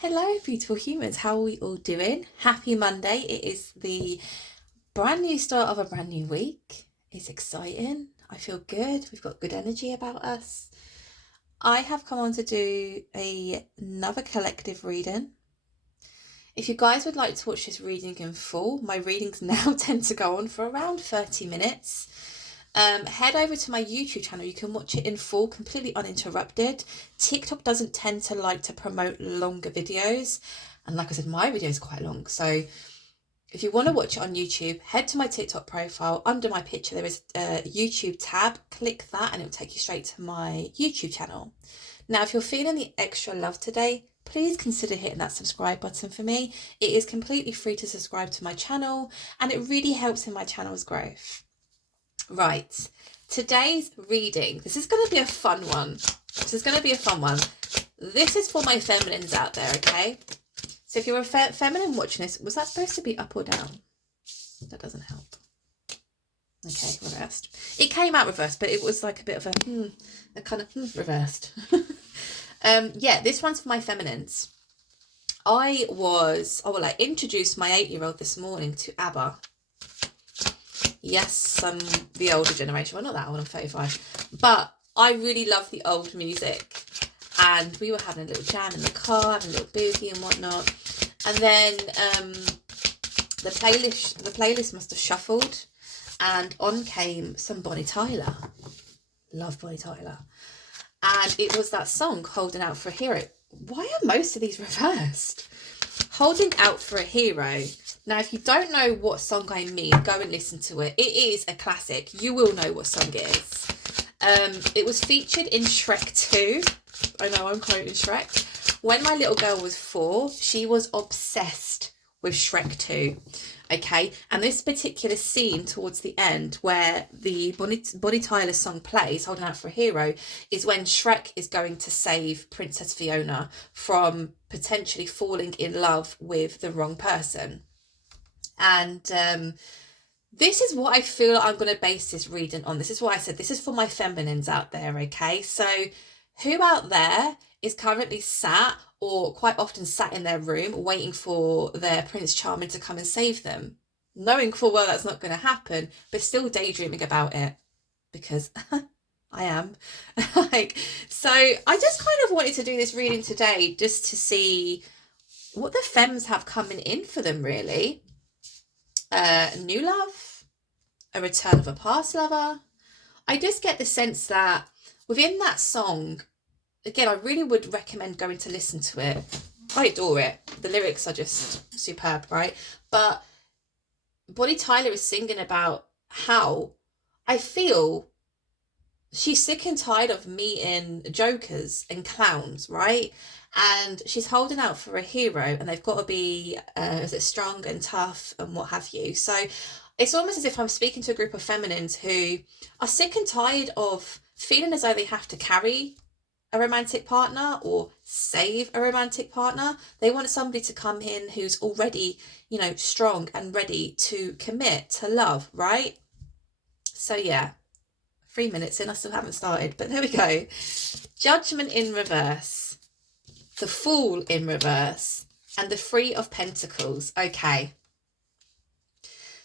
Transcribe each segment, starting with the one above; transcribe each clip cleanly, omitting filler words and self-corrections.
Hello, beautiful humans. How are we all doing? Happy Monday. It is the brand new start of a brand new week. It's exciting. I feel good. We've got good energy about us. I have come on to do another collective reading. If you guys would like to watch this reading in full, my readings now tend to go on for around 30 minutes. Head over to my YouTube channel. You can watch it in full, completely uninterrupted. TikTok doesn't tend to like to promote longer videos. And like I said, my video is quite long. So if you want to watch it on YouTube, head to my TikTok profile. Under my picture, there is a YouTube tab. Click that and it will take you straight to my YouTube channel. Now, if you're feeling the extra love today, please consider hitting that subscribe button for me. It is completely free to subscribe to my channel and it really helps in my channel's growth. Right, today's reading, this is going to be a fun one. This is going to be a fun one. This is for my feminines out there, okay? So if you're a feminine watching this, was that supposed to be up or down? That doesn't help. Okay, reversed. It came out reversed, but it was like a bit of a kind of reversed. Yeah, this one's for my feminines. I introduced my 8-year-old this morning to ABBA. Yes, I'm the older generation. Well, not that old, I'm 35. But I really love the old music. And we were having a little jam in the car, having a little boogie and whatnot. And then the playlist must have shuffled. And on came some Bonnie Tyler. Love Bonnie Tyler. And it was that song, Holding Out for a Hero. Why are most of these reversed? Holding Out for a Hero. Now, if you don't know what song I mean, go and listen to it. It is a classic. You will know what song it is. It was featured in Shrek 2. I know I'm quoting Shrek. When my little girl was 4, she was obsessed with Shrek 2. Okay, and this particular scene towards the end where the Bonnie Tyler song plays, Holding Out for a Hero, is when Shrek is going to save Princess Fiona from potentially falling in love with the wrong person. And this is what I feel I'm going to base this reading on. This is why I said this is for my feminines out there, okay? So who out there is currently sat or quite often sat in their room waiting for their Prince Charming to come and save them, knowing full well that's not going to happen, but still daydreaming about it? Because I am. So I just kind of wanted to do this reading today just to see what the femmes have coming in for them, really. New love, a return of a past lover. I just get the sense that within that song, again, I really would recommend going to listen to it. I adore it. The lyrics are just superb, right? But Bonnie Tyler is singing about how I feel she's sick and tired of meeting jokers and clowns, right? And she's holding out for a hero and they've got to be strong and tough and what have you. So it's almost as if I'm speaking to a group of feminines who are sick and tired of feeling as though they have to carry a romantic partner or save a romantic partner. They want somebody to come in who's already, strong and ready to commit to love, right? So yeah, 3 minutes in, I still haven't started, but there we go. Judgment in reverse, the Fool in reverse, and the Three of Pentacles. Okay.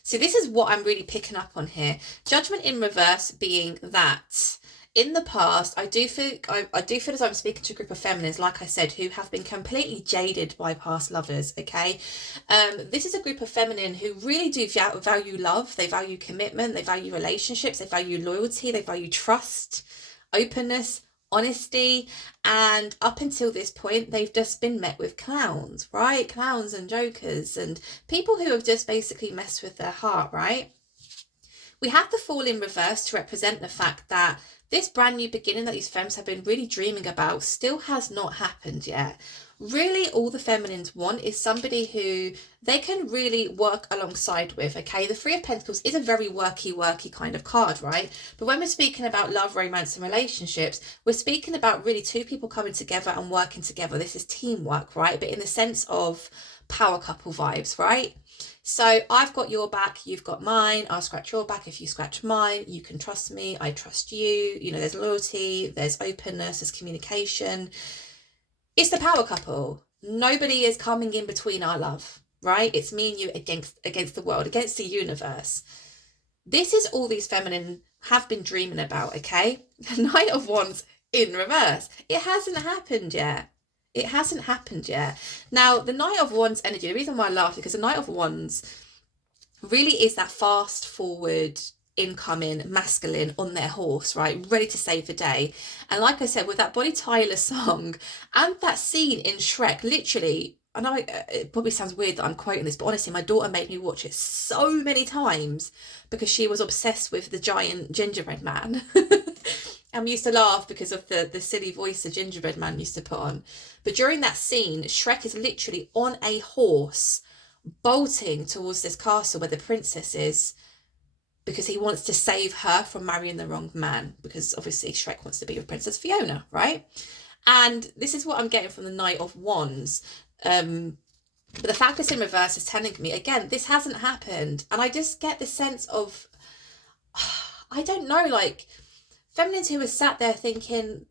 So this is what I'm really picking up on here. Judgment in reverse being that in the past, I do feel as I'm speaking to a group of feminines, like I said, who have been completely jaded by past lovers, okay? This is a group of feminine who really do value love. They value commitment. They value relationships. They value loyalty. They value trust, openness, honesty. And up until this point, they've just been met with clowns, right? Clowns and jokers and people who have just basically messed with their heart, right? We have the Fool in reverse to represent the fact that this brand new beginning that these femmes have been really dreaming about still has not happened yet. Really, all the feminines want is somebody who they can really work alongside with, okay? The Three of Pentacles is a very worky kind of card, right? But when we're speaking about love, romance, and relationships, we're speaking about really two people coming together and working together. This is teamwork, right? But in the sense of power couple vibes, right? So I've got your back, you've got mine, I'll scratch your back if you scratch mine, you can trust me, I trust you, there's loyalty, there's openness, there's communication. It's the power couple. Nobody is coming in between our love, right? It's me and you against the world, against the universe. This is all these feminine have been dreaming about, okay? The Knight of Wands in reverse. It hasn't happened yet. It hasn't happened yet. Now, the Knight of Wands energy, the reason why I laugh is because the Knight of Wands really is that fast forward, incoming masculine on their horse, right, ready to save the day. And like I said, with that Bonnie Tyler song and that scene in Shrek, literally, I know it probably sounds weird that I'm quoting this, but honestly, my daughter made me watch it so many times because she was obsessed with the giant gingerbread man. And we used to laugh because of the silly voice the gingerbread man used to put on. But during that scene, Shrek is literally on a horse bolting towards this castle where the princess is, because he wants to save her from marrying the wrong man, because obviously Shrek wants to be with Princess Fiona, right? And this is what I'm getting from the Knight of Wands. But the fact it's in reverse is telling me, again, this hasn't happened. And I just get this sense of, I don't know, like, feminines who are sat there thinking,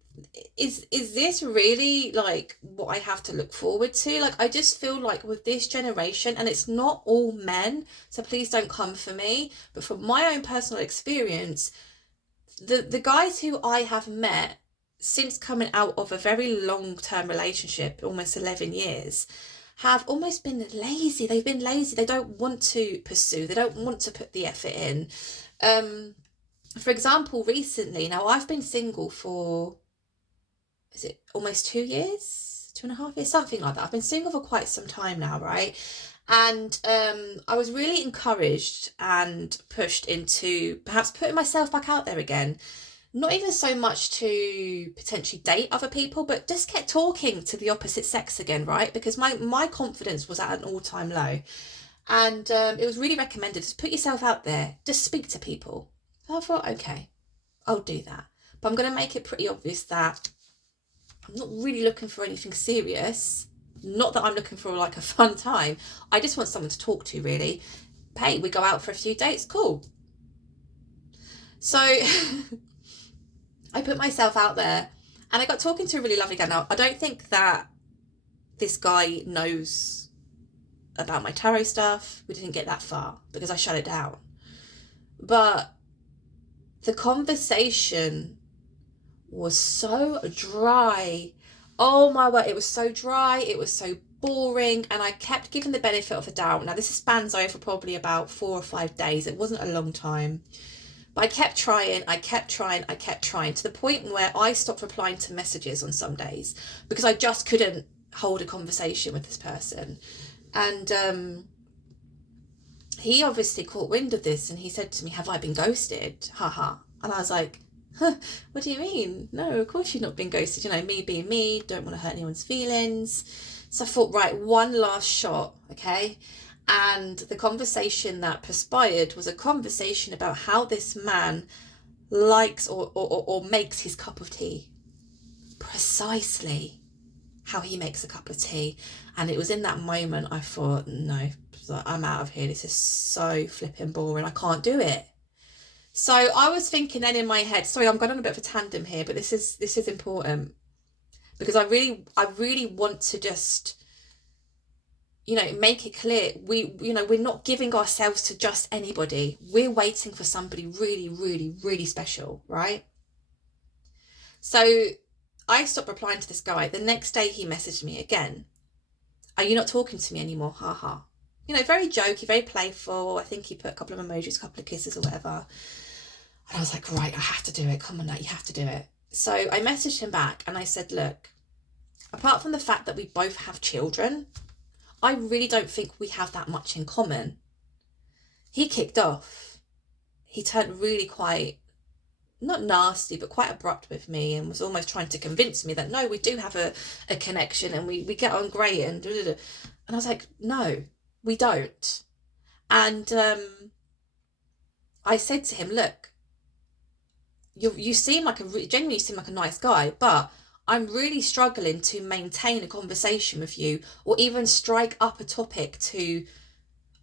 is this really like what I have to look forward to? Like, I just feel like with this generation, and it's not all men, so please don't come for me, but from my own personal experience, the guys who I have met since coming out of a very long-term relationship, almost 11 years, have almost been lazy. They've been lazy. They don't want to pursue. They don't want to put the effort in. For example, recently, now I've been single for, is it almost 2 years, 2.5 years, something like that. I've been single for quite some time now, right? And I was really encouraged and pushed into perhaps putting myself back out there again. Not even so much to potentially date other people, but just get talking to the opposite sex again, right? Because my confidence was at an all-time low. And it was really recommended, just put yourself out there, just speak to people. So I thought, okay, I'll do that. But I'm going to make it pretty obvious that I'm not really looking for anything serious. Not that I'm looking for like a fun time. I just want someone to talk to, really. Hey, we go out for a few dates, cool. So I put myself out there and I got talking to a really lovely guy. Now, I don't think that this guy knows about my tarot stuff. We didn't get that far because I shut it down. But the conversation was so dry. Oh my word, it was so dry. It was so boring. And I kept giving the benefit of the doubt. Now, this spans over probably about 4 or 5 days. It wasn't a long time. But I kept trying to the point where I stopped replying to messages on some days because I just couldn't hold a conversation with this person. And he obviously caught wind of this and he said to me, have I been ghosted? Haha. And I was like, huh, what do you mean? No, of course you've not been ghosted. You know, me being me, don't want to hurt anyone's feelings. So I thought, right, one last shot, okay? And the conversation that perspired was a conversation about how this man likes or makes his cup of tea. Precisely how he makes a cup of tea. And it was in that moment I thought, no, I'm out of here. This is so flipping boring. I can't do it. So I was thinking then in my head, sorry, I'm going on a bit of a tandem here, but this is important because I really want to just, you know, make it clear we're not giving ourselves to just anybody. We're waiting for somebody really, really, really special, right? So I stopped replying to this guy. The next day he messaged me again. Are you not talking to me anymore? Haha. You know, very jokey, very playful. I think he put a couple of emojis, a couple of kisses or whatever. And I was like, right, I have to do it. Come on now, you have to do it. So I messaged him back and I said, look, apart from the fact that we both have children, I really don't think we have that much in common. He kicked off. He turned really quite, not nasty, but quite abrupt with me and was almost trying to convince me that, no, we do have a connection and we get on great and da, da, da. And I was like, no, we don't. And I said to him, look, you seem like genuinely seem like a nice guy, but I'm really struggling to maintain a conversation with you or even strike up a topic to,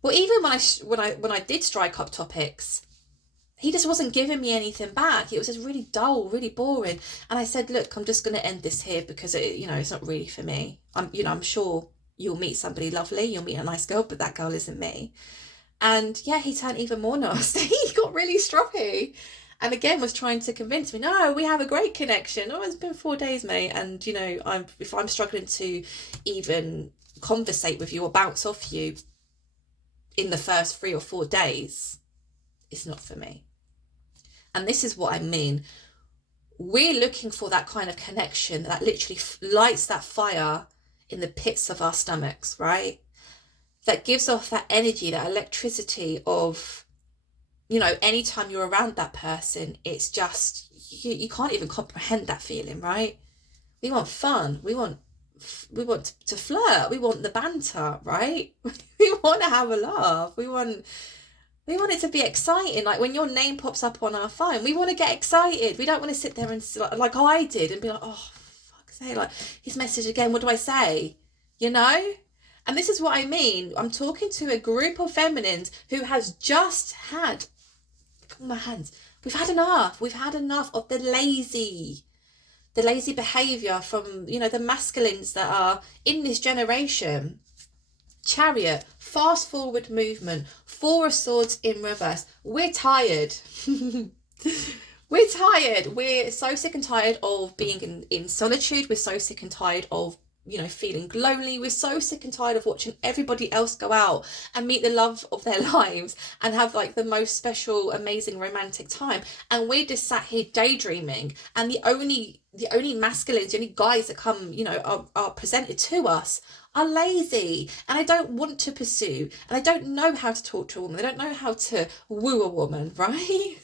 well, even when I did strike up topics, he just wasn't giving me anything back. It was just really dull, really boring. And I said, look, I'm just going to end this here because it's not really for me. I'm sure you'll meet somebody lovely, you'll meet a nice girl, but that girl isn't me. And yeah, he turned even more nasty. He got really stroppy. And again, was trying to convince me, no, we have a great connection. Oh, it's been 4 days, mate. And, if I'm struggling to even conversate with you or bounce off you in the first 3 or 4 days, it's not for me. And this is what I mean. We're looking for that kind of connection that literally lights that fire in the pits of our stomachs, right? That gives off that energy, that electricity of, anytime you're around that person, it's just, you can't even comprehend that feeling, right? We want fun. We want to flirt. We want the banter, right? We want to have a laugh. We want it to be exciting. Like when your name pops up on our phone, we want to get excited. We don't want to sit there and like I did and be like, oh, fuck's sake, like his message again. What do I say? And this is what I mean. I'm talking to a group of feminines who has just had, look at my hands. We've had enough. We've had enough of the lazy behaviour from, the masculines that are in this generation. Chariot, fast forward movement, 4 of swords in reverse. We're tired. We're tired. We're so sick and tired of being in solitude. We're so sick and tired of, feeling lonely. We're so sick and tired of watching everybody else go out and meet the love of their lives and have like the most special, amazing romantic time. And we're just sat here daydreaming. And the only masculines, the only guys that come, are presented to us are lazy, and I don't want to pursue, and I don't know how to talk to a woman. I don't know how to woo a woman, right?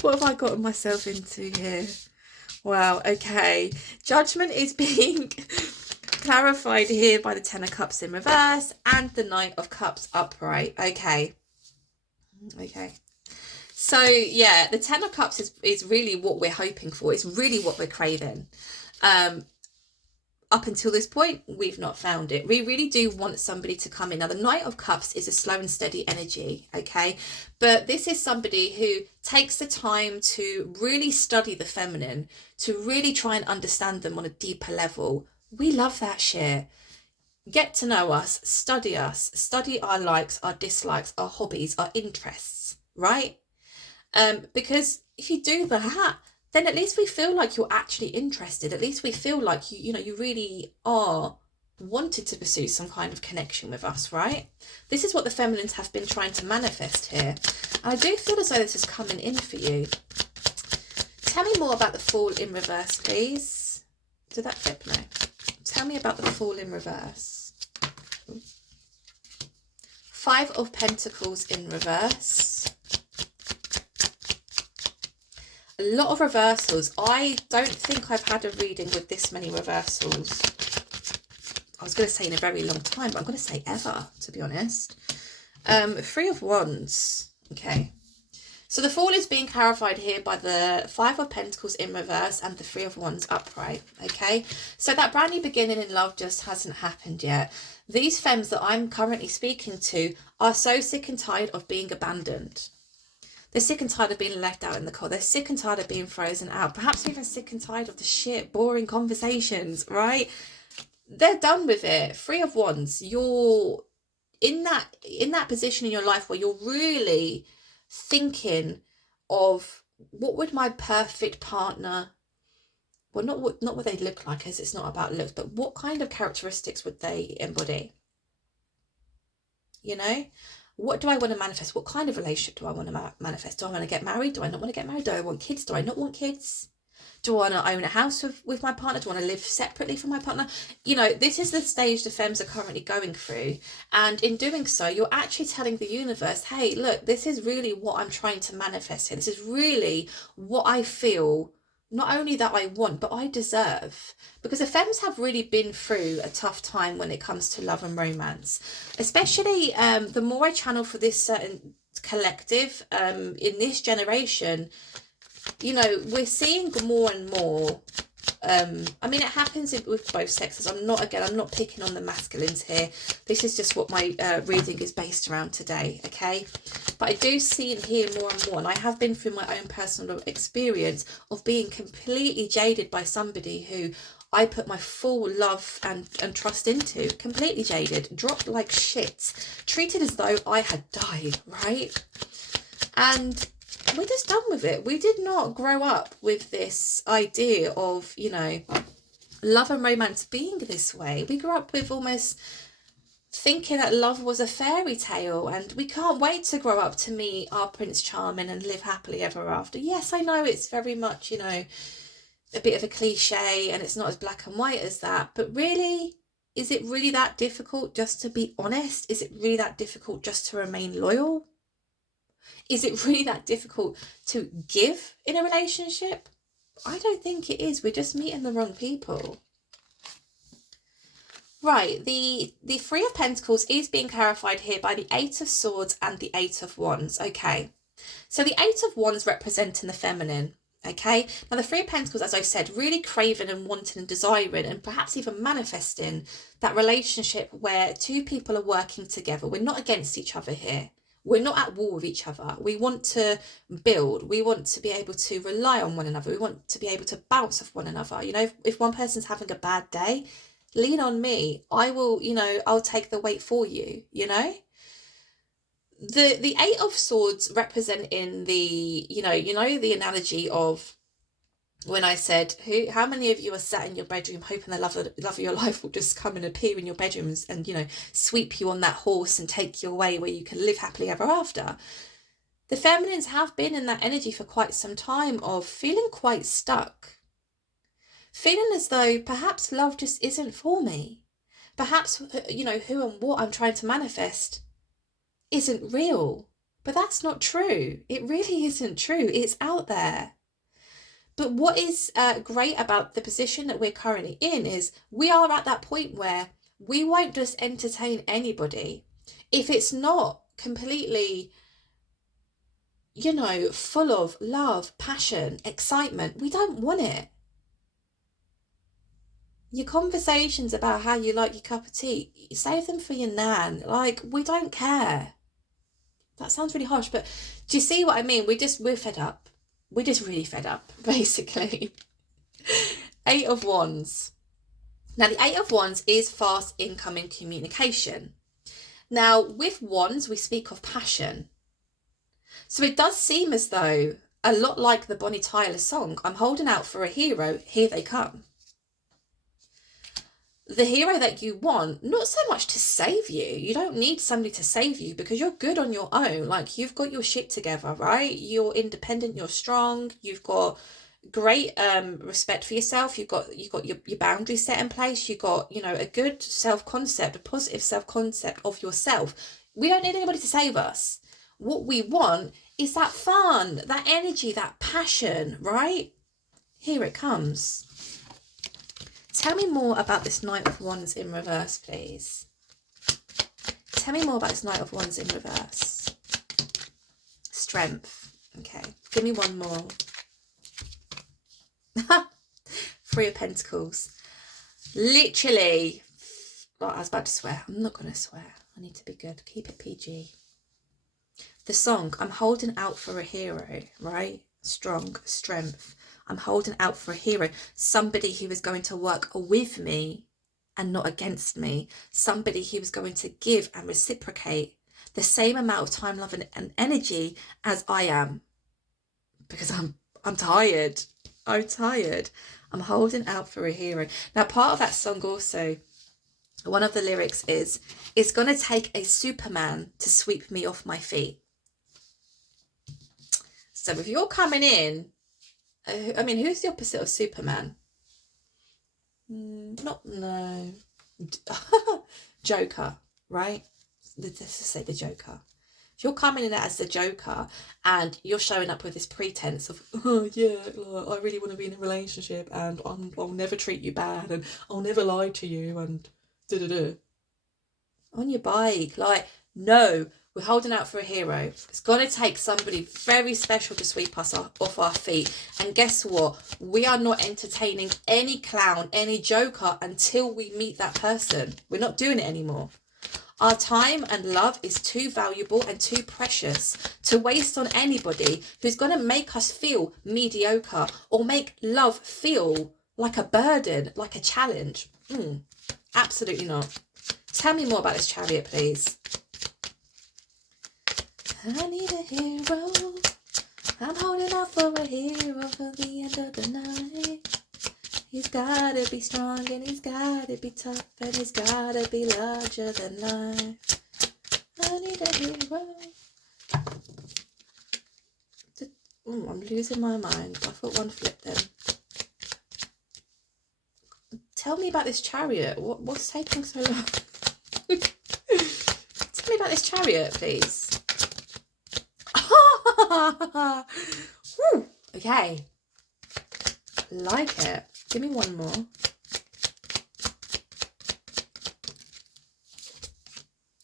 What have I gotten myself into here? Wow, okay. Judgment is being clarified here by the 10 of Cups in reverse and the Knight of Cups upright. Okay. So, yeah, the 10 of Cups is really what we're hoping for. It's really what we're craving. Up until this point, we've not found it. We really do want somebody to come in. Now, the Knight of Cups is a slow and steady energy, okay? But this is somebody who takes the time to really study the feminine, to really try and understand them on a deeper level. We love that shit. Get to know us, study our likes, our dislikes, our hobbies, our interests, right? Because if you do that, then at least we feel like you're actually interested. At least we feel like you really are wanted to pursue some kind of connection with us, right? This is what the feminines have been trying to manifest here. And I do feel as though this is coming in for you. Tell me more about the Fool in reverse, please. Did that flip? No. Tell me about the Fool in reverse. 5 of Pentacles in reverse. A lot of reversals. I don't think I've had a reading with this many reversals. I was going to say in a very long time, but I'm going to say ever, to be honest. 3 of Wands. Okay. So the Fool is being clarified here by the 5 of Pentacles in reverse and the 3 of Wands upright. Okay. So that brand new beginning in love just hasn't happened yet. These femmes that I'm currently speaking to are so sick and tired of being abandoned. They're sick and tired of being left out in the cold. They're sick and tired of being frozen out. Perhaps even sick and tired of the shit, boring conversations, right? They're done with it. 3 of Wands. You're in that position in your life where you're really thinking of what would my perfect partner, well, not what they look like, as it's not about looks, but what kind of characteristics would they embody? What do I want to manifest? What kind of relationship do I want to manifest? Do I want to get married? Do I not want to get married? Do I want kids? Do I not want kids? Do I want to own a house with my partner? Do I want to live separately from my partner? This is the stage the femmes are currently going through. And in doing so, you're actually telling the universe, hey, look, this is really what I'm trying to manifest here. This is really what I feel, not only that I want, but I deserve. Because the femmes have really been through a tough time when it comes to love and romance. Especially the more I channel for this certain collective in this generation, we're seeing more and more I mean, it happens with both sexes. I'm not picking on the masculines here. This is just what my reading is based around today, okay? But I do see and hear more and more, and I have been through my own personal experience of being completely jaded by somebody who I put my full love and trust into. Completely jaded, dropped like shit, treated as though I had died, right? And we're just done with it. We did not grow up with this idea of, you know, love and romance being this way. We grew up with almost thinking that love was a fairy tale, and we can't wait to grow up to meet our Prince Charming and live happily ever after. Yes, I know it's very much, you know, a bit of a cliche and it's not as black and white as that, but really, is it really that difficult just to be honest? Is it really that difficult just to remain loyal? Is it really that difficult to give in a relationship? I don't think it is. We're just meeting the wrong people. Right, the Three of Pentacles is being clarified here by the Eight of Swords and the Eight of Wands. Okay, so the Eight of Wands representing the feminine. Okay, now the Three of Pentacles, as I said, really craving and wanting and desiring and perhaps even manifesting that relationship where two people are working together. We're not against each other here. We're not at war with each other. We want to build. We want to be able to rely on one another. We want to be able to bounce off one another. You know, if one person's having a bad day, lean on me. I will, you know, I'll take the weight for you, you know? The Eight of Swords representing the, you know, the analogy of when I said, how many of you are sat in your bedroom hoping the love of your life will just come and appear in your bedrooms and, you know, sweep you on that horse and take you away where you can live happily ever after? The feminines have been in that energy for quite some time of feeling quite stuck. Feeling as though perhaps love just isn't for me. Perhaps, you know, who and what I'm trying to manifest isn't real. But that's not true. It really isn't true. It's out there. But what is great about the position that we're currently in is we are at that point where we won't just entertain anybody. If it's not completely, you know, full of love, passion, excitement, we don't want it. Your conversations about how you like your cup of tea, save them for your nan. Like, we don't care. That sounds really harsh, but do you see what I mean? We're fed up. We're just really fed up, basically. Eight of Wands. Now, the Eight of Wands is fast incoming communication. Now, with wands, we speak of passion. So it does seem as though, a lot like the Bonnie Tyler song, I'm holding out for a hero, here they come. The hero that you want, not so much to save you. You don't need somebody to save you because you're good on your own. Like, you've got your shit together, right? You're independent, you're strong, you've got great respect for yourself, you've got your boundaries set in place, you've got, you know, a good self-concept, a positive self-concept of yourself. We don't need anybody to save us. What we want is that fun, that energy, that passion, right? Here it comes. Tell me more about this Knight of Wands in reverse, please. Tell me more about this Knight of Wands in reverse. Strength. Okay, give me one more. Three of Pentacles. Literally, oh, I was about to swear. I'm not going to swear. I need to be good. Keep it PG. The song, I'm holding out for a hero, right? Strong, strength. I'm holding out for a hero. Somebody who is going to work with me and not against me. Somebody who is going to give and reciprocate the same amount of time, love and energy as I am. Because I'm tired. I'm tired. I'm holding out for a hero. Now, part of that song also, one of the lyrics is, it's going to take a Superman to sweep me off my feet. So if you're coming in, I mean, who's the opposite of Superman? No. Joker, right? Let's just say the Joker. If you're coming in as the Joker and you're showing up with this pretense of, oh yeah, I really want to be in a relationship and I'll never treat you bad and I'll never lie to you and da-da-da. On your bike, like, no, We're holding out for a hero. It's going to take somebody very special to sweep us off our feet. And guess what? We are not entertaining any clown, any joker until we meet that person. We're not doing it anymore. Our time and love is too valuable and too precious to waste on anybody who's going to make us feel mediocre or make love feel like a burden, like a challenge. Absolutely not. Tell me more about this Chariot, please. I need a hero. I'm holding out for a hero for the end of the night. He's gotta be strong and he's gotta be tough and he's gotta be larger than life. I need a hero. Oh, I'm losing my mind. I thought one flipped then. Tell me about this Chariot. What's taking so long? Tell me about this Chariot, please. Woo, okay. Like it. Give me one more.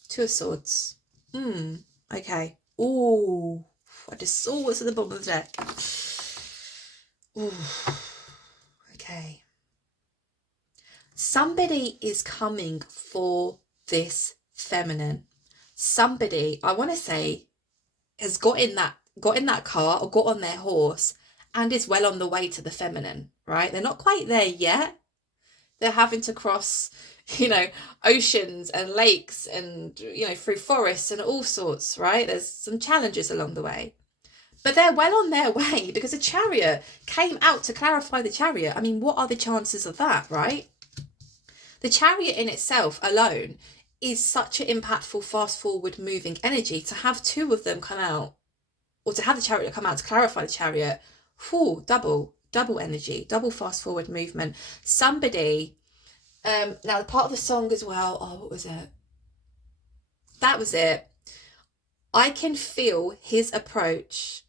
Two of Swords. Okay. Ooh. I just saw what's at the bottom of the deck. Ooh. Okay. Somebody is coming for this feminine. Somebody, I want to say, has got in that car or got on their horse and is well on the way to the feminine, right? They're not quite there yet. They're having to cross, oceans and lakes and, through forests and all sorts, right? There's some challenges along the way. But they're well on their way because a Chariot came out to clarify the Chariot. I mean, what are the chances of that, right? The Chariot in itself alone is such an impactful, fast forward moving energy. To have two of them come out, or to have the Chariot come out to clarify the Chariot, double energy, double fast forward movement. Somebody, now the part of the song as well, what was it? That was it. I can feel his approach.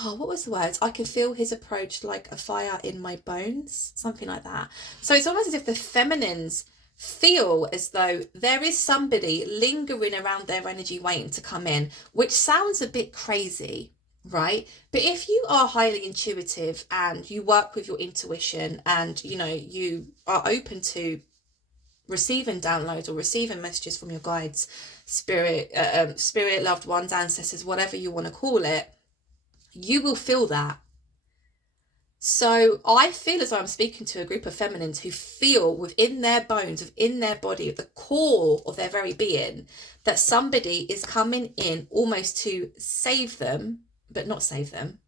What was the words? I can feel his approach like a fire in my bones, something like that. So it's almost as if the feminines feel as though there is somebody lingering around their energy waiting to come in, which sounds a bit crazy, right? But if you are highly intuitive and you work with your intuition and you are open to receiving downloads or receiving messages from your guides, spirit, loved ones, ancestors, whatever you want to call it, you will feel that. So I feel as though I'm speaking to a group of feminines who feel within their bones, within their body, at the core of their very being, that somebody is coming in almost to save them, but not save them,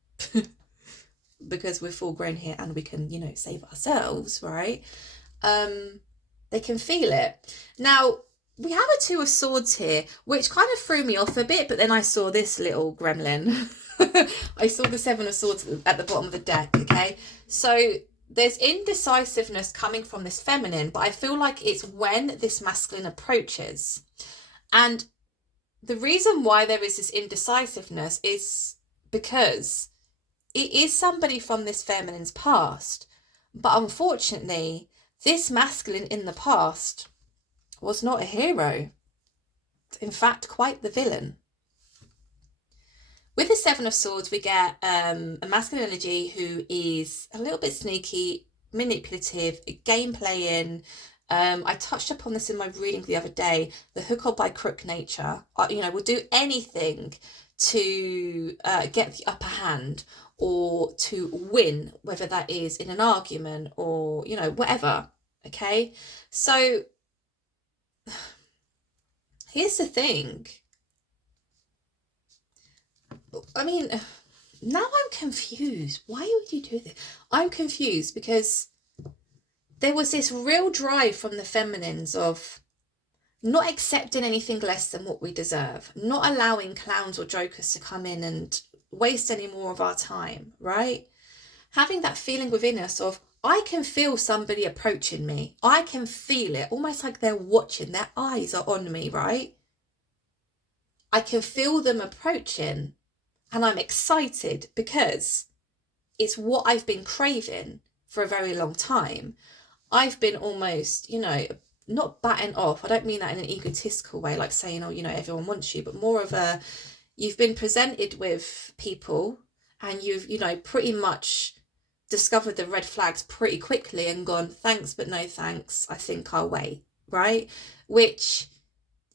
because we're full grown here and we can, save ourselves, right? They can feel it. Now, we have a Two of Swords here, which kind of threw me off a bit, but then I saw this little gremlin. I saw the Seven of Swords at the bottom of the deck, okay? So there's indecisiveness coming from this feminine, but I feel like it's when this masculine approaches. And the reason why there is this indecisiveness is because it is somebody from this feminine's past. But unfortunately, this masculine in the past was not a hero. In fact, quite the villain. With the Seven of Swords, we get a masculine energy who is a little bit sneaky, manipulative, game playing. I touched upon this in my reading the other day. The hook or by crook nature, will do anything to get the upper hand or to win, whether that is in an argument or, whatever. Okay, so here's the thing. I mean, now I'm confused. Why would you do this? I'm confused because there was this real drive from the feminines of not accepting anything less than what we deserve, not allowing clowns or jokers to come in and waste any more of our time, right? Having that feeling within us of, I can feel somebody approaching me. I can feel it, almost like they're watching. Their eyes are on me, right? I can feel them approaching. And I'm excited because it's what I've been craving for a very long time. I've been almost, not batting off. I don't mean that in an egotistical way, like saying, oh, you know, everyone wants you, but more of a, you've been presented with people and you've, you know, pretty much discovered the red flags pretty quickly and gone, thanks, but no thanks. I think I'll wait, right? Which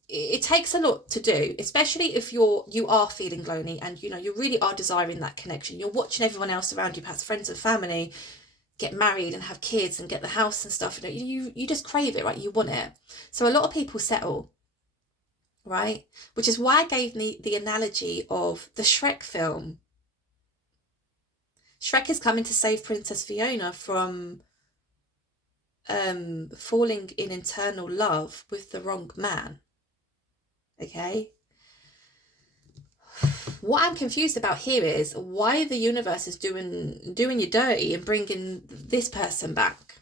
it takes a lot to do, especially if you are feeling lonely and, you know, you really are desiring that connection. You're watching everyone else around you, perhaps friends and family, get married and have kids and get the house and stuff. You just crave it, right? You want it. So a lot of people settle, right? Which is why I gave me the analogy of the Shrek film. Shrek is coming to save Princess Fiona from falling in eternal love with the wrong man. Okay? What I'm confused about here is why the universe is doing you dirty and bringing this person back.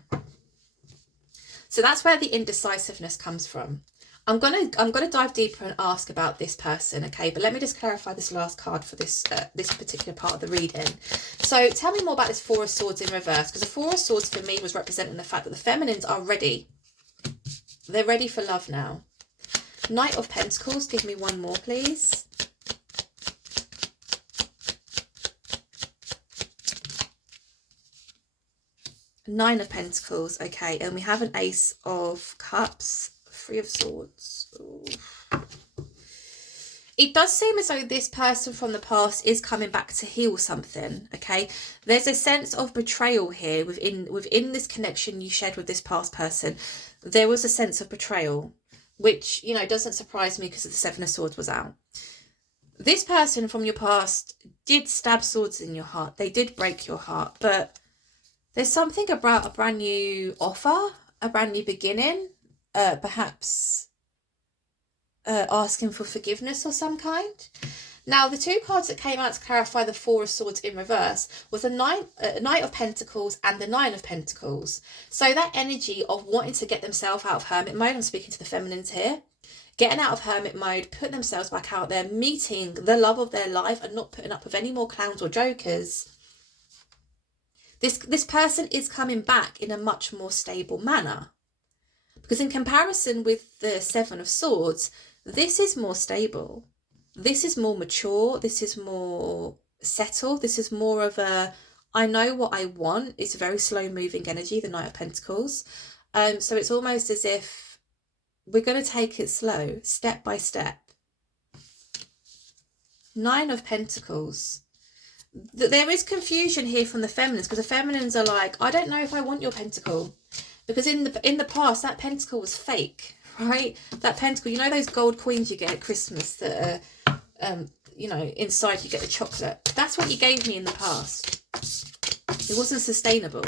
So that's where the indecisiveness comes from. I'm gonna dive deeper and ask about this person, okay? But let me just clarify this last card for this this particular part of the reading. So tell me more about this Four of Swords in reverse, because the Four of Swords for me was representing the fact that the feminines are ready. They're ready for love now. Knight of Pentacles, give me one more, please. Nine of Pentacles, okay, and we have an Ace of Cups, Three of Swords. Ooh. It does seem as though this person from the past is coming back to heal something, okay? There's a sense of betrayal here within this connection you shared with this past person. There was a sense of betrayal, which, you know, doesn't surprise me because the Seven of Swords was out. This person from your past did stab swords in your heart. They did break your heart, but there's something about a brand new offer, a brand new beginning, perhaps asking for forgiveness of some kind. Now, the two cards that came out to clarify the Four of Swords in reverse was the Knight of Pentacles and the Nine of Pentacles. So that energy of wanting to get themselves out of hermit mode, I'm speaking to the feminines here, getting out of hermit mode, putting themselves back out there, meeting the love of their life and not putting up with any more clowns or jokers. This person is coming back in a much more stable manner. Because in comparison with the Seven of Swords, this is more stable. This is more mature. This is more settled. This is more of a, I know what I want. It's a very slow moving energy, the Knight of Pentacles. So it's almost as if we're going to take it slow, step by step. Nine of Pentacles. There is confusion here from the feminines, because the feminines are like, I don't know if I want your pentacle, because in the past that pentacle was fake, right? That pentacle, you know those gold coins you get at Christmas that are you know, inside you get the chocolate. That's what you gave me in the past. It wasn't sustainable.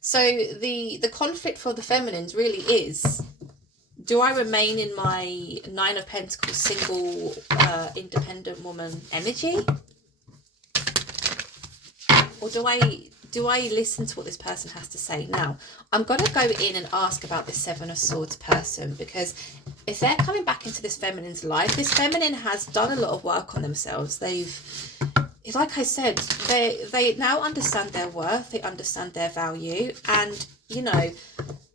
So the conflict for the feminines really is, do I remain in my Nine of Pentacles single independent woman energy? Or do I listen to what this person has to say? Now, I'm going to go in and ask about this Seven of Swords person, because if they're coming back into this feminine's life, this feminine has done a lot of work on themselves. They've, like I said, they now understand their worth, they understand their value, and, you know,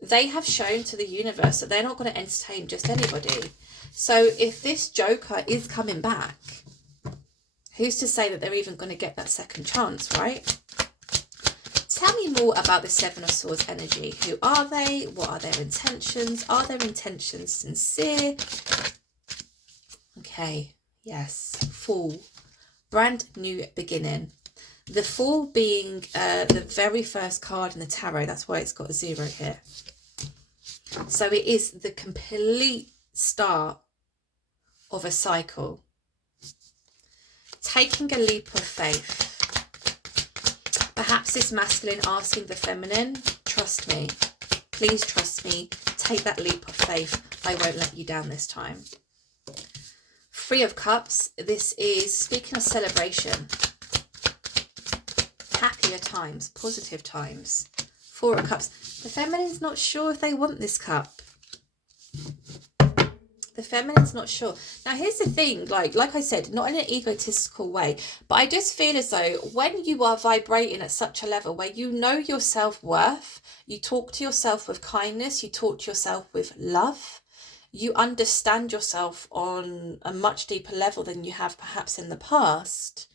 they have shown to the universe that they're not going to entertain just anybody. So if this joker is coming back, who's to say that they're even going to get that second chance, right? Tell me more about the Seven of Swords energy. Who are they? What are their intentions? Are their intentions sincere? Okay, yes. Fool. Brand new beginning. The Fool being the very first card in the tarot. That's why it's got a 0 here. So it is the complete start of a cycle. Taking a leap of faith. Perhaps this masculine asking the feminine, trust me, please trust me, take that leap of faith, I won't let you down this time. Three of Cups, this is speaking of celebration, happier times, positive times. Four of Cups, the feminine's not sure if they want this cup. The feminine's not sure. Now, here's the thing, like I said, not in an egotistical way, but I just feel as though when you are vibrating at such a level where you know your self-worth, you talk to yourself with kindness, you talk to yourself with love, you understand yourself on a much deeper level than you have perhaps in the past,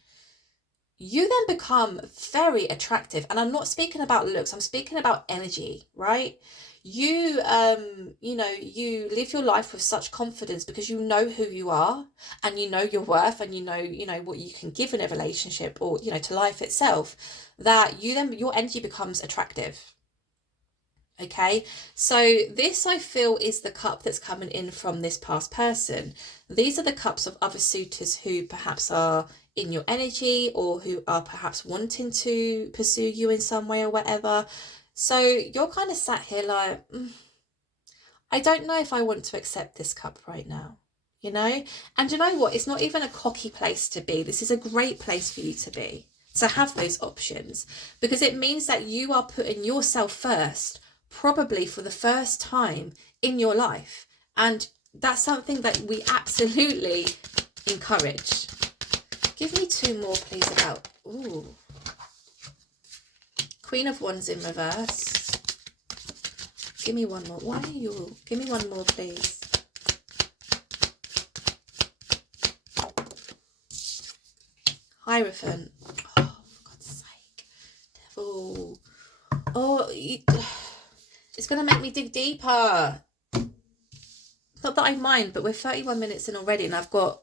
you then become very attractive. And I'm not speaking about looks, I'm speaking about energy, right? You you live your life with such confidence because you know who you are, and you know your worth, and you know what you can give in a relationship, or to life itself, that your energy becomes attractive. Okay, so this, I feel, is the cup that's coming in from this past person. These are the cups of other suitors who perhaps are in your energy, or who are perhaps wanting to pursue you in some way or whatever. So you're kind of sat here like, I don't know if I want to accept this cup right now, And you know what? It's not even a cocky place to be. This is a great place for you to be, to have those options, because it means that you are putting yourself first, probably for the first time in your life. And that's something that we absolutely encourage. Give me 2 more, please, about... Ooh. Queen of Wands in reverse. Give me 1 more. Why are you? Give me 1 more, please. Hierophant. Oh, for God's sake. Devil. Oh, it's going to make me dig deeper. Not that I mind, but we're 31 minutes in already, and I've got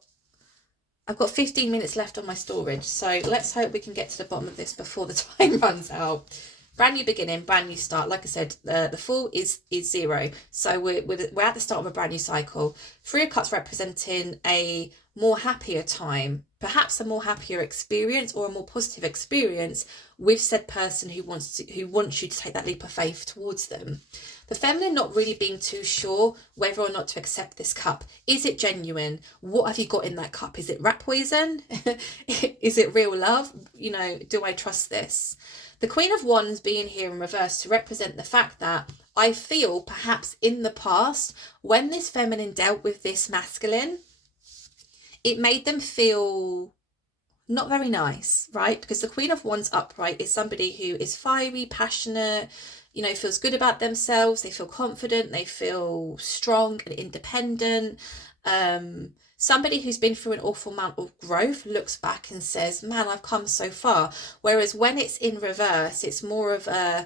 15 minutes left on my storage. So let's hope we can get to the bottom of this before the time runs out. Brand new beginning, brand new start. Like I said, the Fool is 0. So we're at the start of a brand new cycle. 3 of Cups representing a more happier time, perhaps a more happier experience, or a more positive experience with said person who wants you to take that leap of faith towards them. The feminine not really being too sure whether or not to accept this cup. Is it genuine? What have you got in that cup? Is it rat poison? Is it real love? Do I trust this? The Queen of Wands being here in reverse to represent the fact that I feel perhaps in the past, when this feminine dealt with this masculine, it made them feel not very nice, right? Because the Queen of Wands upright is somebody who is fiery, passionate, feels good about themselves. They feel confident. They feel strong and independent. Somebody who's been through an awful amount of growth looks back and says, man, I've come so far. Whereas when it's in reverse, it's more of a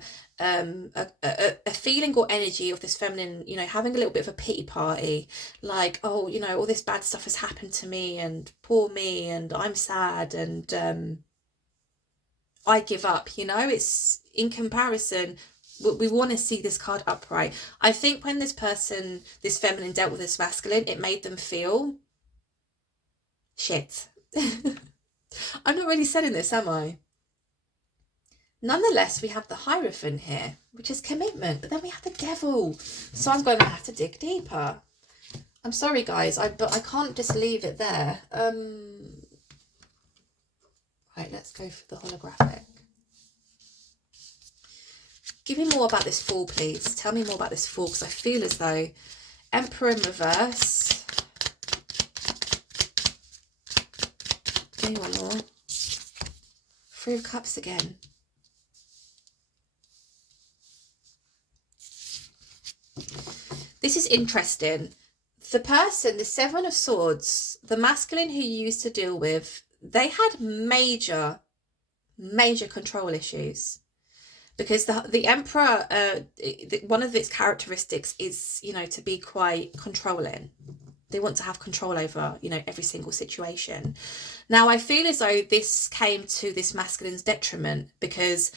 feeling or energy of this feminine, having a little bit of a pity party, like, oh, all this bad stuff has happened to me, and poor me, and I'm sad, and I give up. It's in comparison. We want to see this card upright. I think when this feminine dealt with this masculine, it made them feel shit. I'm not really selling this, am I? Nonetheless, we have the Hierophant here, which is commitment, but then we have the Devil. So I'm going to have to dig deeper. I'm sorry, guys, but I can't just leave it there. Right, let's go for the holographic. Give me more about this Fool, please. Tell me more about this Fool, because I feel as though Emperor in reverse. Give me 1 more. 3 of Cups again. This is interesting. The 7 of Swords, the masculine who you used to deal with, they had major control issues. Because the Emperor, one of its characteristics is, to be quite controlling. They want to have control over, every single situation. Now, I feel as though this came to this masculine's detriment, because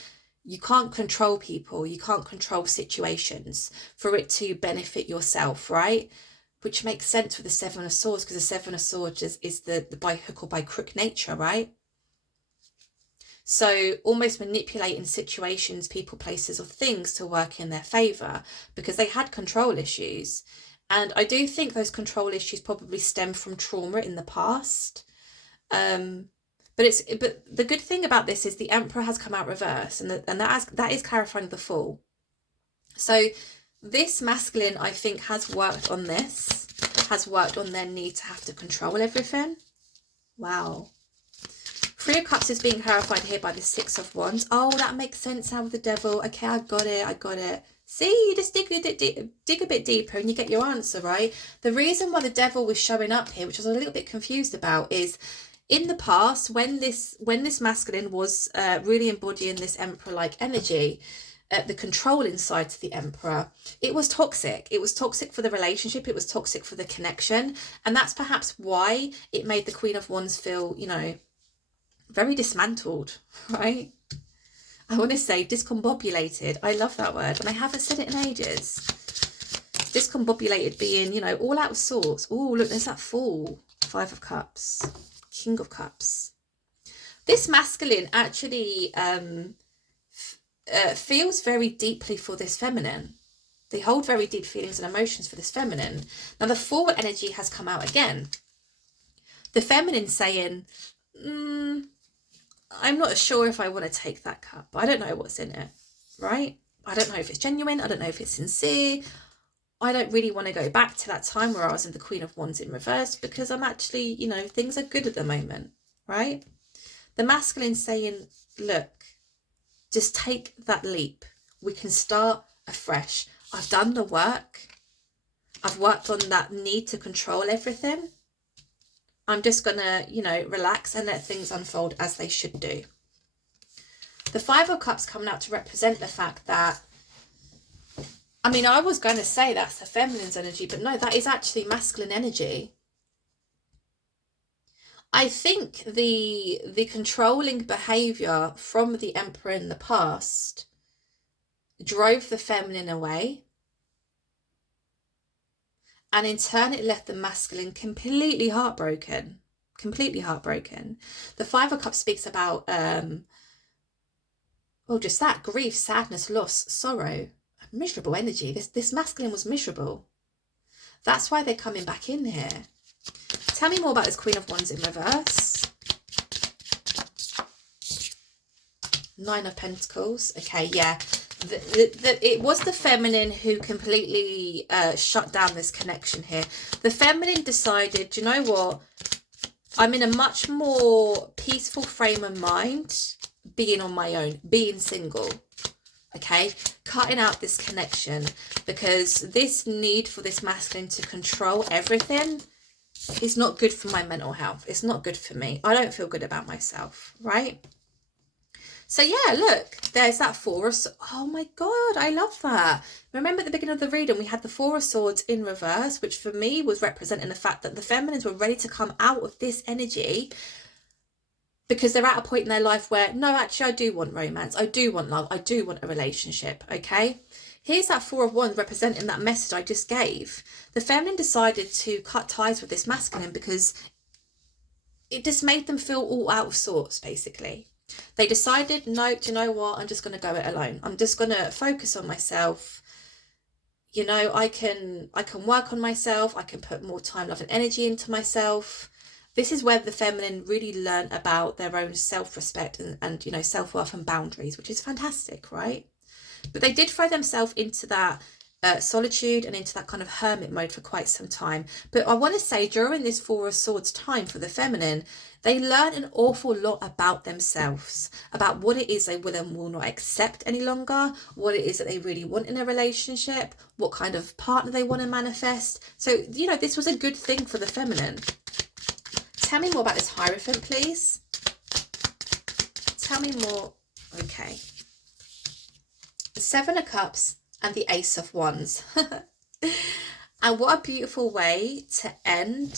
you can't control people. You can't control situations for it to benefit yourself, right? Which makes sense with the 7 of Swords, because the 7 of Swords is the by hook or by crook nature, right? So almost manipulating situations, people, places, or things to work in their favour, because they had control issues. And I do think those control issues probably stem from trauma in the past. But the good thing about this is the Emperor has come out reverse, and that is clarifying the Fool. So this masculine, I think, has worked on this. has worked on their need to have to control everything. Wow. Three of Cups is being clarified here by the Six of Wands. Oh, that makes sense now with the Devil. Okay, I got it. See, you just dig a bit deeper and you get your answer, right? The reason why the Devil was showing up here, which I was a little bit confused about, is in the past, when this masculine was really embodying this Emperor-like energy, the controlling side to the Emperor, it was toxic. It was toxic for the relationship. It was toxic for the connection. And that's perhaps why it made the Queen of Wands feel, you know, very dismantled, right? I want to say discombobulated. I love that word, and I haven't said it in ages. Discombobulated being, you know, all out of sorts. Oh, look, there's that Fool. Five of Cups. King of Cups. This masculine actually feels very deeply for this feminine. They hold very deep feelings and emotions for this feminine. Now, the forward energy has come out again. The feminine saying, I'm not sure if I want to take that cup. I don't know what's in it, right? I don't know if it's genuine. I don't know if it's sincere. I don't really want to go back to that time where I was in the Queen of Wands in reverse, because I'm actually, you know, things are good at the moment, right? The masculine saying, look, just take that leap. We can start afresh. I've done the work. I've worked on that need to control everything. I'm just going to, you know, relax and let things unfold as they should do. The Five of Cups coming out to represent the fact that, I mean, I was going to say that's the feminine's energy, but no, that is actually masculine energy. I think the controlling behaviour from the Emperor in the past drove the feminine away. And in turn, it left the masculine completely heartbroken. Completely heartbroken. The Five of Cups speaks about, well, just that. Grief, sadness, loss, sorrow. Miserable energy. This masculine was miserable. That's why they're coming back in here. Tell me more about this Queen of Wands in reverse. Nine of Pentacles. Okay, yeah. It was the feminine who completely shut down this connection here. The feminine decided, do you know what? I'm in a much more peaceful frame of mind being on my own, being single. Okay, cutting out this connection, because this need for this masculine to control everything is not good for my mental health. It's not good for me. I don't feel good about myself, right? So yeah, look, there's that Four of Swords. Oh my God, I love that. Remember at the beginning of the reading, we had the Four of Swords in reverse, which for me was representing the fact that the feminines were ready to come out of this energy because they're at a point in their life where, no, actually, I do want romance. I do want love. I do want a relationship, okay? Here's that Four of Wands representing that message I just gave. The feminine decided to cut ties with this masculine because it just made them feel all out of sorts, basically. They decided, no, do you know what? I'm just going to go it alone. I'm just going to focus on myself. You know, I can work on myself. I can put more time, love and energy into myself. This is where the feminine really learn about their own self-respect and you know, self-worth and boundaries, which is fantastic, right? But they did throw themselves into that solitude and into that kind of hermit mode for quite some time. But I want to say during this Four of Swords time for the feminine, they learn an awful lot about themselves, about what it is they will and will not accept any longer, what it is that they really want in a relationship, what kind of partner they want to manifest. So, you know, this was a good thing for the feminine. Tell me more about this Hierophant, please. Tell me more. Okay. The Seven of Cups and the Ace of Wands. And what a beautiful way to end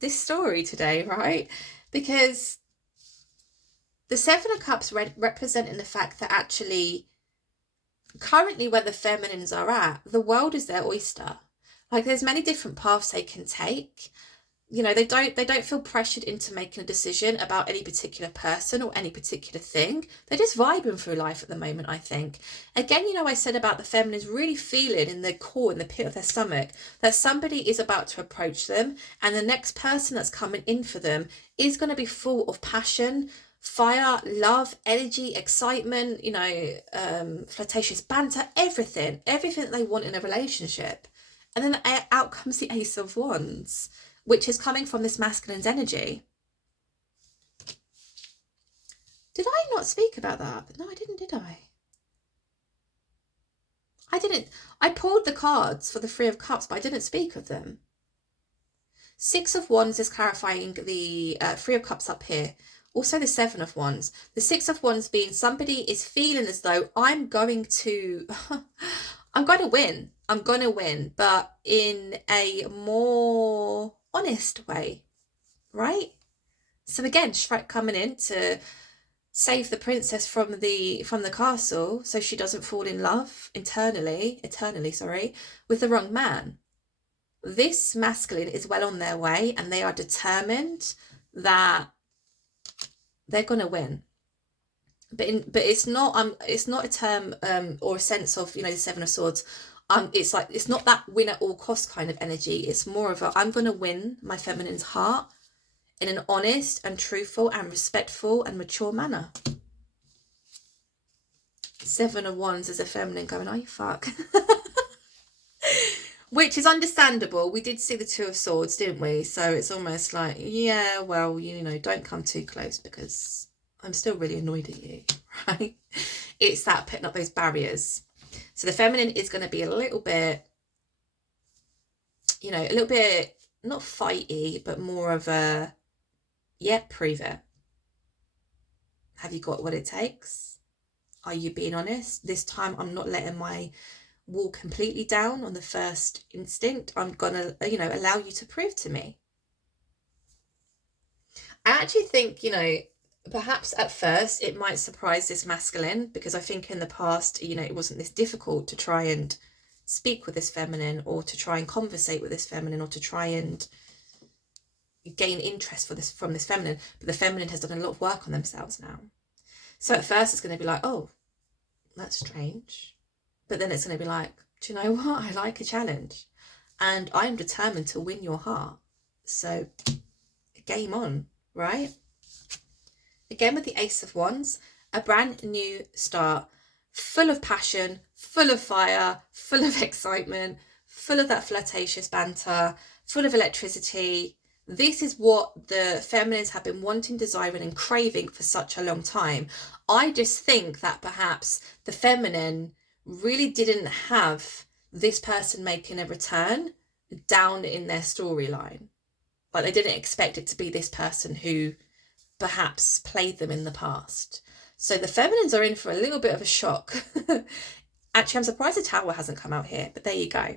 this story today, right? Because the Seven of Cups representing the fact that actually currently where the feminines are at, the world is their oyster. Like there's many different paths they can take. You know, they don't feel pressured into making a decision about any particular person or any particular thing. They're just vibing through life at the moment, I think. Again, you know, I said about the feminines really feeling in their core, in the pit of their stomach, that somebody is about to approach them and the next person that's coming in for them is going to be full of passion, fire, love, energy, excitement, you know, flirtatious banter, everything that they want in a relationship. And then out comes the Ace of Wands, which is coming from this masculine's energy. Did I not speak about that? No, I didn't, did I? I didn't. I pulled the cards for the Three of Cups, but I didn't speak of them. Six of Wands is clarifying the Three of Cups up here. Also the Seven of Wands. The Six of Wands being somebody is feeling as though I'm going to win. I'm going to win, but in a more honest way, right? So again, Shrek coming in to save the princess from the castle so she doesn't fall in love eternally, with the wrong man. This masculine is well on their way and they are determined that they're going to win. But it's not a term or a sense of, you know, the Seven of Swords. It's like, it's not that win at all cost kind of energy. It's more of a, I'm going to win my feminine's heart in an honest and truthful and respectful and mature manner. Seven of Wands is a feminine going, oh, you fuck. Which is understandable. We did see the Two of Swords, didn't we? So it's almost like, yeah, well, you know, don't come too close because I'm still really annoyed at you, right? It's that putting up those barriers. So the feminine is going to be a little bit, you know, a little bit, not fighty, but more of a, yeah, prove it. Have you got what it takes? Are you being honest? This time I'm not letting my wall completely down on the first instinct. I'm gonna, you know, allow you to prove to me. I actually think, you know, perhaps at first it might surprise this masculine, because I think in the past, you know, it wasn't this difficult to try and speak with this feminine, or to try and conversate with this feminine, or to try and gain interest from this feminine. But the feminine has done a lot of work on themselves now. So at first it's going to be like, oh, that's strange. But then it's going to be like, do you know what? I like a challenge. And I'm determined to win your heart. So game on, right? Again with the Ace of Wands, a brand new start, full of passion, full of fire, full of excitement, full of that flirtatious banter, full of electricity. This is what the feminines have been wanting, desiring and craving for such a long time. I just think that perhaps the feminine really didn't have this person making a return down in their storyline. Like, they didn't expect it to be this person who perhaps played them in the past. So the feminines are in for a little bit of a shock. Actually, I'm surprised the Tower hasn't come out here, but there you go.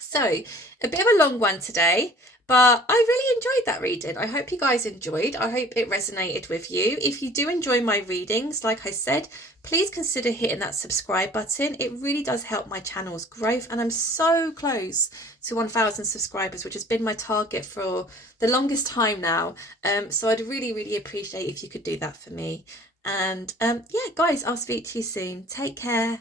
So a bit of a long one today, but I really enjoyed that reading. I hope you guys enjoyed. I hope it resonated with you. If you do enjoy my readings, like I said, please consider hitting that subscribe button. It really does help my channel's growth, and I'm so close to 1,000 subscribers, which has been my target for the longest time now. So I'd really, really appreciate if you could do that for me. And yeah, guys, I'll speak to you soon. Take care.